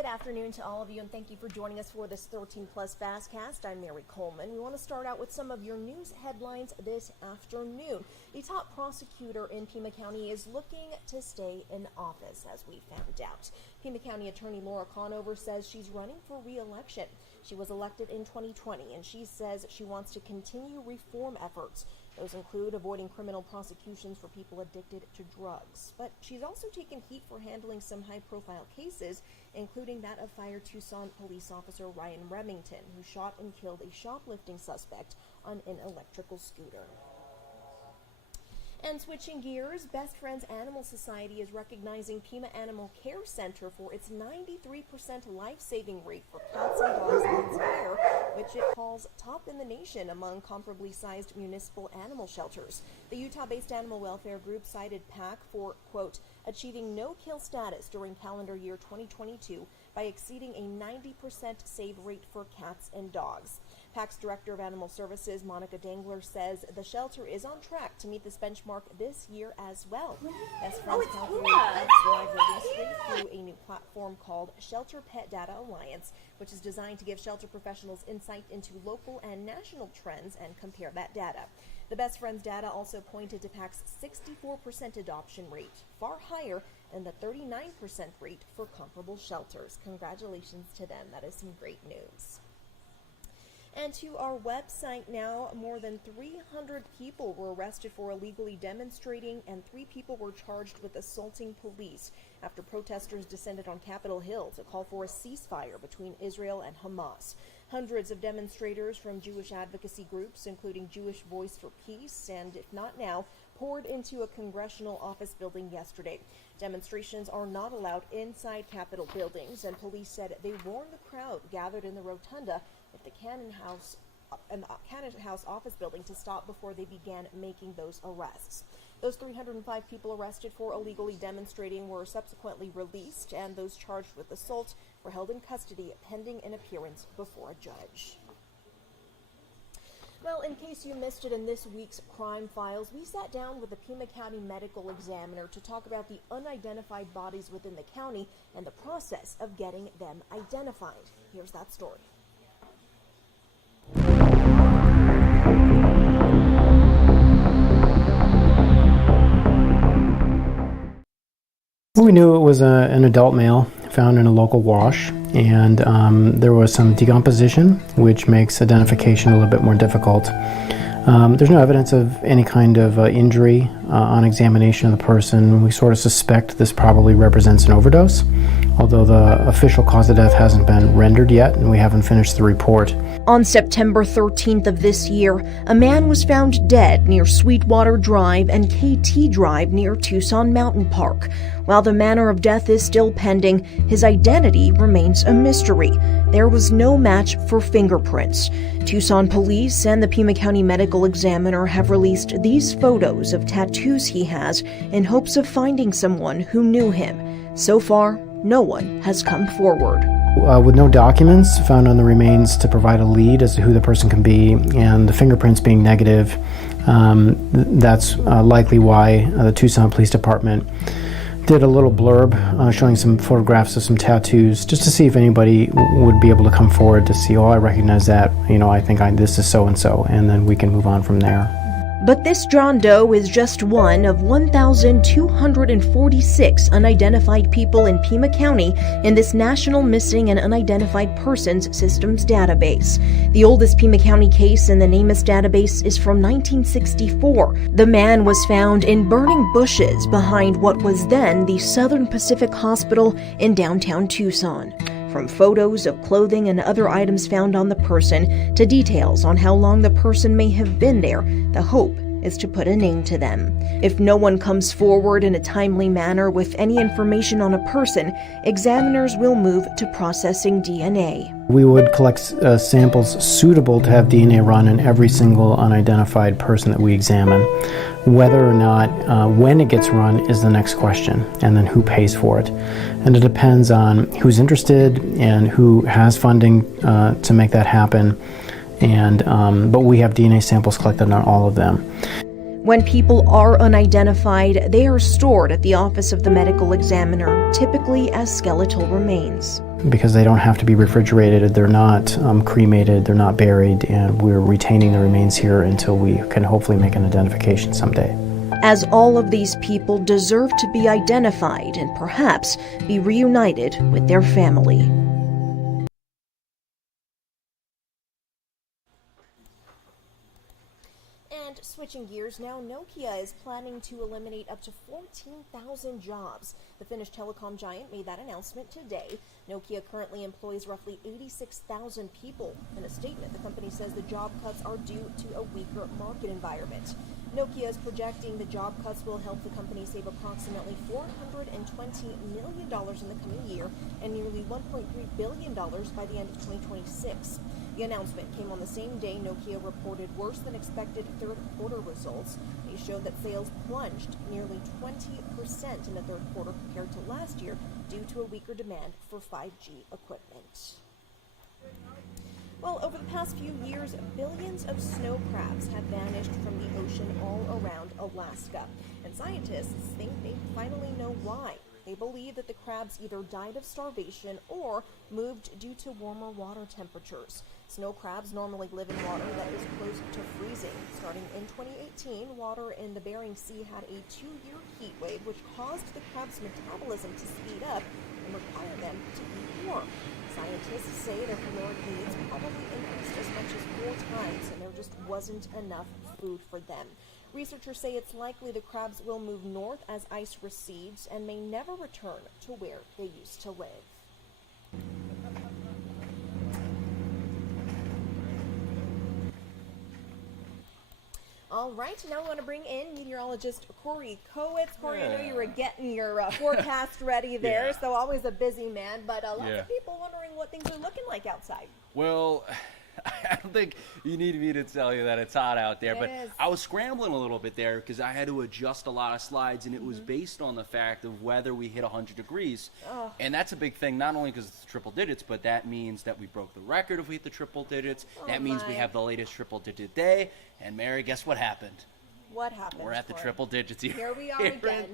Good afternoon to all of you, and thank you for joining us for this 13 Plus FastCast. I'm Mary Coleman. We want to start out with some of your news headlines this afternoon. The top prosecutor in Pima County is looking to stay in office, as we found out. Pima County Attorney Laura Conover says she's running for re-election. She was elected in 2020, and she says she wants to continue reform efforts. Those include avoiding criminal prosecutions for people addicted to drugs. But she's also taken heat for handling some high-profile cases, including that of Fire Tucson police officer Ryan Remington, who shot and killed a shoplifting suspect on an electrical scooter. And switching gears, Best Friends Animal Society is recognizing Pima Animal Care Center for its 93% life-saving rate for cats and dogs in its care, which it calls top in the nation among comparably sized municipal animal shelters. The Utah-based animal welfare group cited PAC for, quote, achieving no-kill status during calendar year 2022 by exceeding a 90% save rate for cats and dogs. PAC's Director of Animal Services, Monica Dangler, says the shelter is on track to meet this benchmark this year as well. Best Friends calculated its live release rate through a new platform called Shelter Pet Data Alliance, which is designed to give shelter professionals insight into local and national trends and compare that data. The Best Friends data also pointed to PAC's 64% adoption rate, far higher than the 39% rate for comparable shelters. Congratulations to them. That is some great news. And to our website now, more than 300 people were arrested for illegally demonstrating, and 3 people were charged with assaulting police after protesters descended on Capitol Hill to call for a ceasefire between Israel and Hamas. Hundreds of demonstrators from Jewish advocacy groups, including Jewish Voice for Peace and If Not Now, poured into a congressional office building yesterday. Demonstrations are not allowed inside Capitol buildings, and police said they warned the crowd gathered in the rotunda at the Cannon House office building to stop before they began making those arrests. Those 305 people arrested for illegally demonstrating were subsequently released, and those charged with assault were held in custody pending an appearance before a judge. Well, in case you missed it in this week's Crime Files, we sat down with the Pima County Medical Examiner to talk about the unidentified bodies within the county and the process of getting them identified. Here's that story. We knew it was an adult male found in a local wash, and there was some decomposition, which makes identification a little bit more difficult. There's no evidence of any kind of injury on examination of the person. We sort of suspect this probably represents an overdose, although the official cause of death hasn't been rendered yet, and we haven't finished the report. On September 13th of this year, a man was found dead near Sweetwater Drive and KT Drive near Tucson Mountain Park. While the manner of death is still pending, his identity remains a mystery. There was no match for fingerprints. Tucson police and the Pima County Medical Examiner have released these photos of tattoos he has in hopes of finding someone who knew him. So far, no one has come forward. With no documents found on the remains to provide a lead as to who the person can be, and the fingerprints being negative, that's likely why the Tucson Police Department did a little blurb showing some photographs of some tattoos, just to see if anybody would be able to come forward to see, oh, I recognize that, I think this is so-and-so, and then we can move on from there. But this John Doe is just one of 1,246 unidentified people in Pima County in this National Missing and Unidentified Persons Systems database. The oldest Pima County case in the NamUs database is from 1964. The man was found in burning bushes behind what was then the Southern Pacific Hospital in downtown Tucson. From photos of clothing and other items found on the person to details on how long the person may have been there, the hope is to put a name to them. If no one comes forward in a timely manner with any information on a person, examiners will move to processing DNA. We would collect samples suitable to have DNA run in every single unidentified person that we examine. Whether or not when it gets run is the next question, and then who pays for it. And it depends on who's interested and who has funding to make that happen. But we have DNA samples collected on all of them. When people are unidentified, they are stored at the office of the medical examiner, typically as skeletal remains. Because they don't have to be refrigerated, they're not cremated, they're not buried, and we're retaining the remains here until we can hopefully make an identification someday. As all of these people deserve to be identified and perhaps be reunited with their family. And switching gears now, Nokia is planning to eliminate up to 14,000 jobs. The Finnish telecom giant made that announcement today. Nokia currently employs roughly 86,000 people. In a statement, the company says the job cuts are due to a weaker market environment. Nokia is projecting the job cuts will help the company save approximately $420 million in the coming year and nearly $1.3 billion by the end of 2026. The announcement came on the same day Nokia reported worse than expected third quarter results. They showed that sales plunged nearly 20% in the third quarter compared to last year due to a weaker demand for 5G equipment. Well, over the past few years, billions of snow crabs have vanished from the ocean all around Alaska. And scientists think they finally know why. They believe that the crabs either died of starvation or moved due to warmer water temperatures. Snow crabs normally live in water that is close to freezing. Starting in 2018, water in the Bering Sea had a 2-year heat wave, which caused the crabs' metabolism to speed up and require them to eat more. Scientists say their caloric needs probably increased as much as 4 times, and there just wasn't enough food for them. Researchers say it's likely the crabs will move north as ice recedes and may never return to where they used to live. All right, now we want to bring in meteorologist Corey Kowitz. Corey, I know you were getting your forecast ready there, so always a busy man, but lots of people wondering what things are looking like outside. Well, I don't think you need me to tell you that it's hot out there, but I was scrambling a little bit there because I had to adjust a lot of slides, and it was based on the fact of whether we hit 100 degrees. And that's a big thing, not only because it's triple digits, but that means that we broke the record if we hit the triple digits. That means we have the latest triple digit day. And Mary, guess what happened? What happened? We're at the triple digits here. Here we are again.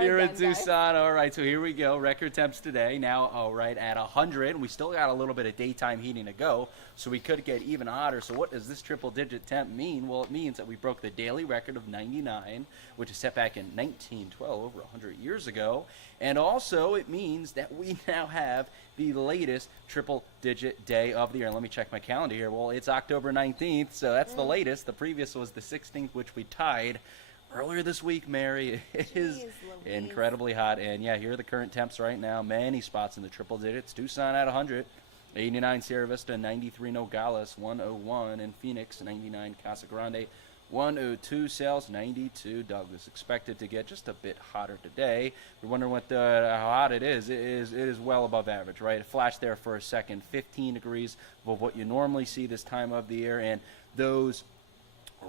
Here in Tucson. All right, so here we go. Record temps today. Now, at 100. We still got a little bit of daytime heating to go, so we could get even hotter. So what does this triple digit temp mean? Well, it means that we broke the daily record of 99, which is set back in 1912, over 100 years ago. And also, it means that we now have the latest triple-digit day of the year. And let me check my calendar here. Well, it's October 19th, so that's the latest. The previous was the 16th, which we tied earlier this week, Mary. It is incredibly hot. And, yeah, here are the current temps right now. Many spots in the triple digits. Tucson at 100, 89 Sierra Vista, 93 Nogales, 101 in Phoenix, 99 Casa Grande, 102 Sales, 92 Douglas. Expected to get just a bit hotter today. You're wondering how hot it is. It is well above average, right? It flashed there for a second. 15 degrees above what you normally see this time of the year, and those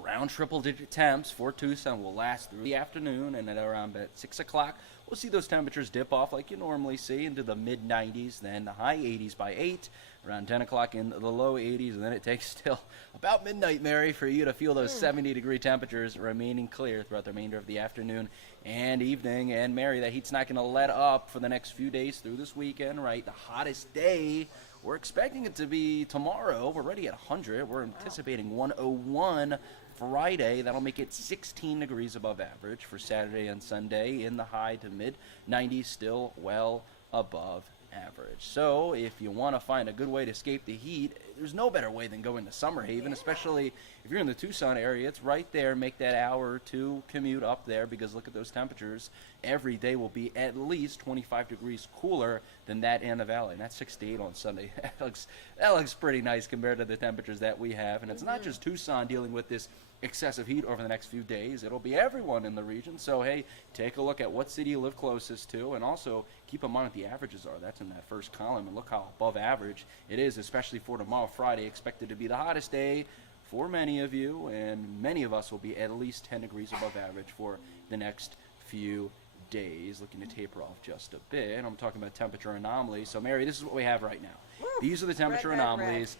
around triple-digit temps for Tucson will last through the afternoon, and at around 6 o'clock, we'll see those temperatures dip off like you normally see into the mid-90s, then the high 80s by 8, around 10 o'clock in the low 80s, and then it takes till about midnight, Mary, for you to feel those 70-degree temperatures remaining clear throughout the remainder of the afternoon and evening. And, Mary, that heat's not going to let up for the next few days through this weekend, right? The hottest day, we're expecting it to be tomorrow. We're already at 100. We're anticipating 101 Friday. That'll make it 16 degrees above average for Saturday and Sunday in the high to mid-90s, still well above average. So if you want to find a good way to escape the heat, there's no better way than going to Summer Haven, especially if you're in the Tucson area. It's right there. Make that hour or two commute up there, because look at those temperatures. Every day will be at least 25 degrees cooler than that in the valley, and that's 6 to 8 on Sunday. that looks pretty nice compared to the temperatures that we have. And it's not just Tucson dealing with this excessive heat over the next few days. It'll be everyone in the region. So, hey, take a look at what city you live closest to, and also keep in mind what the averages are. That's in that first column, and look how above average it is, especially for tomorrow, Friday, expected to be the hottest day for many of you, and many of us will be at least 10 degrees above average for the next few days. Looking to taper off just a bit. I'm talking about temperature anomalies. So, Mary, this is what we have right now. These are the temperature anomalies.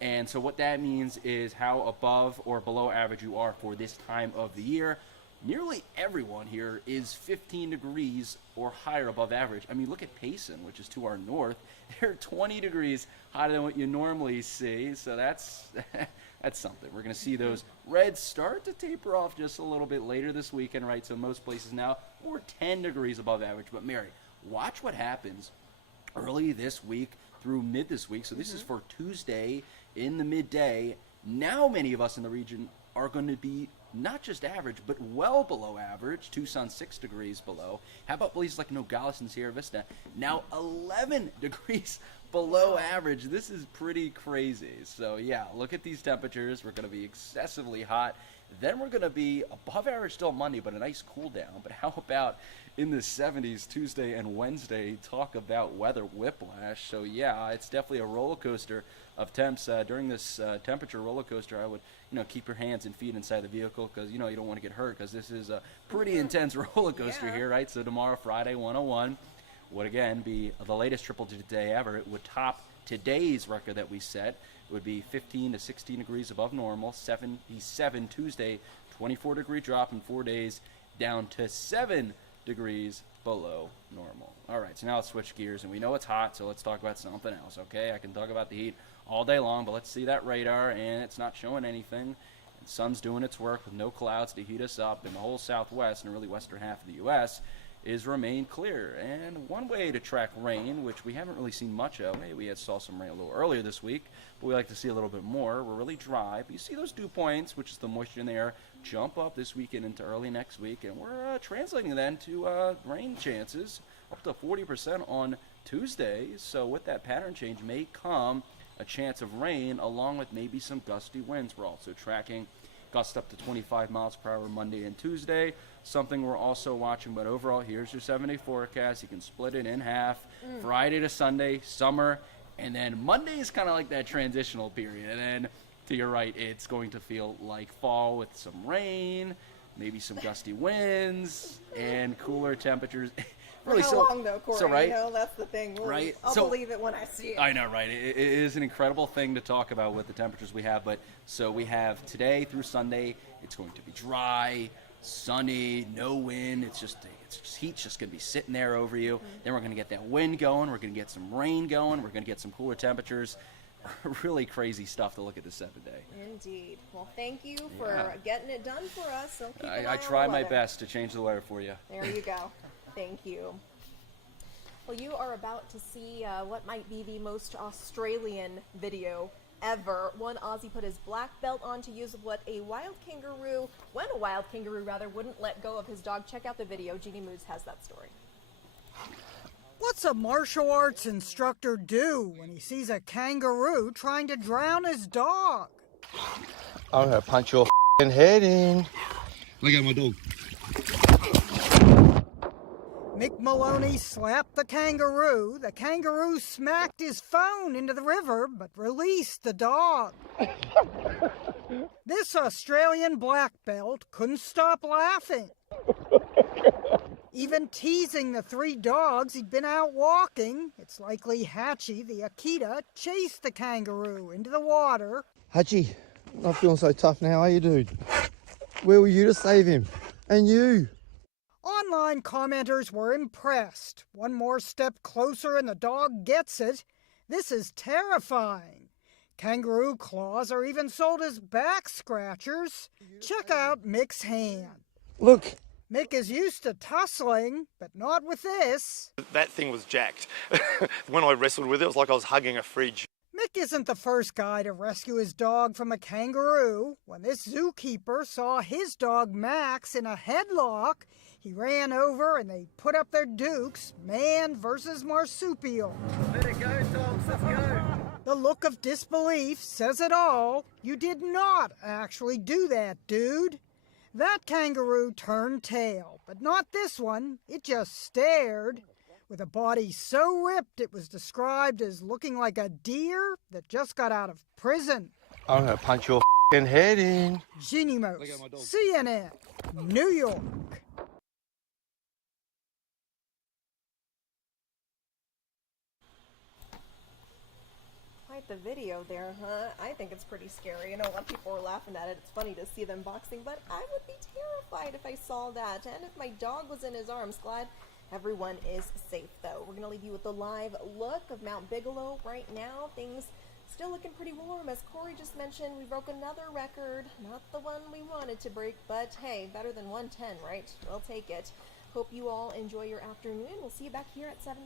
And so what that means is how above or below average you are for this time of the year. Nearly everyone here is 15 degrees or higher above average. I mean, look at Payson, which is to our north. They're 20 degrees hotter than what you normally see. So that's that's something. We're going to see those reds start to taper off just a little bit later this weekend, right? So most places now we're 10 degrees above average. But Mary, watch what happens early this week through mid this week. So this is for Tuesday in the midday. Now many of us in the region are going to be not just average, but well below average. Tucson 6 degrees below. How about places like Nogales and Sierra Vista? Now 11 degrees below average. This is pretty crazy. So yeah, look at these temperatures. We're going to be excessively hot. Then we're going to be above average still Monday, but a nice cool down. But how about in the 70s Tuesday and Wednesday? Talk about weather whiplash. So yeah, it's definitely a roller coaster of temps. During this temperature roller coaster, I would keep your hands and feet inside the vehicle because you don't want to get hurt because this is a pretty intense roller coaster here, right? So tomorrow, Friday, 101, would again be the latest triple-digit day ever. It would top today's record that we set. It would be 15 to 16 degrees above normal. 77 Tuesday, 24-degree drop in 4 days, down to 7 degrees below normal. All right, so now let's switch gears, and we know it's hot, so let's talk about something else, okay? I can talk about the heat all day long, but let's see that radar, and it's not showing anything. The sun's doing its work with no clouds to heat us up, and the whole southwest and really western half of the U.S. is remain clear. And one way to track rain, which we haven't really seen much of, hey, we saw some rain a little earlier this week, but we like to see a little bit more. We're really dry, but you see those dew points, which is the moisture in the air, jump up this weekend into early next week, and we're translating then to rain chances up to 40% on Tuesday. So with that pattern change may come a chance of rain along with maybe some gusty winds. We're also tracking gusts up to 25 miles per hour Monday and Tuesday, something we're also watching. But overall, here's your 7-day forecast. You can split it in half. Friday to Sunday, summer, and then Monday is kind of like that transitional period. And then to your right, it's going to feel like fall with some rain, maybe some gusty winds, and cooler temperatures. Really, how long though, Corey? So, right? That's the thing. Right? I'll believe it when I see it. I know, right? It is an incredible thing to talk about with the temperatures we have. But so we have today through Sunday. It's going to be dry, sunny, no wind. It's just heat's just going to be sitting there over you. Then we're going to get that wind going. We're going to get some rain going. We're going to get some cooler temperatures. Really crazy stuff to look at this 7-day. Indeed. Well, thank you for getting it done for us. So keep an eye I on try the my weather. best to change the weather for you. There you go. Thank you. Well, you are about to see what might be the most Australian video ever. One Aussie put his black belt on to use when a wild kangaroo wouldn't let go of his dog. Check out the video. Jeannie Moose has that story. What's a martial arts instructor do when he sees a kangaroo trying to drown his dog? I'm gonna punch your head in. Look at my dog. Mick Maloney slapped the kangaroo. The kangaroo smacked his phone into the river, but released the dog. This Australian black belt couldn't stop laughing. Even teasing the 3 dogs he'd been out walking. It's likely Hatchie, the Akita, chased the kangaroo into the water. Hachi, not feeling so tough now, are you, dude? Where were you to save him? And you? Online commenters were impressed. One more step closer and the dog gets it. This is terrifying. Kangaroo claws are even sold as back scratchers. Check out Mick's hand. Look. Mick is used to tussling, but not with this. That thing was jacked. When I wrestled with it, it was like I was hugging a fridge. Mick isn't the first guy to rescue his dog from a kangaroo. When this zookeeper saw his dog Max in a headlock, he ran over and they put up their dukes, man versus marsupial. Let it go, dogs, let's go. The look of disbelief says it all. You did not actually do that, dude. That kangaroo turned tail, but not this one. It just stared. With a body so ripped it was described as looking like a deer that just got out of prison. I'm gonna punch your head in. Jeannie Moose, CNN, New York. Quite the video there, huh? I think it's pretty scary. I know a lot of people were laughing at it. It's funny to see them boxing, but I would be terrified if I saw that. And if my dog was in his arms. Glad everyone is safe, though. We're going to leave you with the live look of Mount Bigelow right now. Things still looking pretty warm. As Corey just mentioned, we broke another record. Not the one we wanted to break, but hey, better than 110, right? We'll take it. Hope you all enjoy your afternoon. We'll see you back here at 7.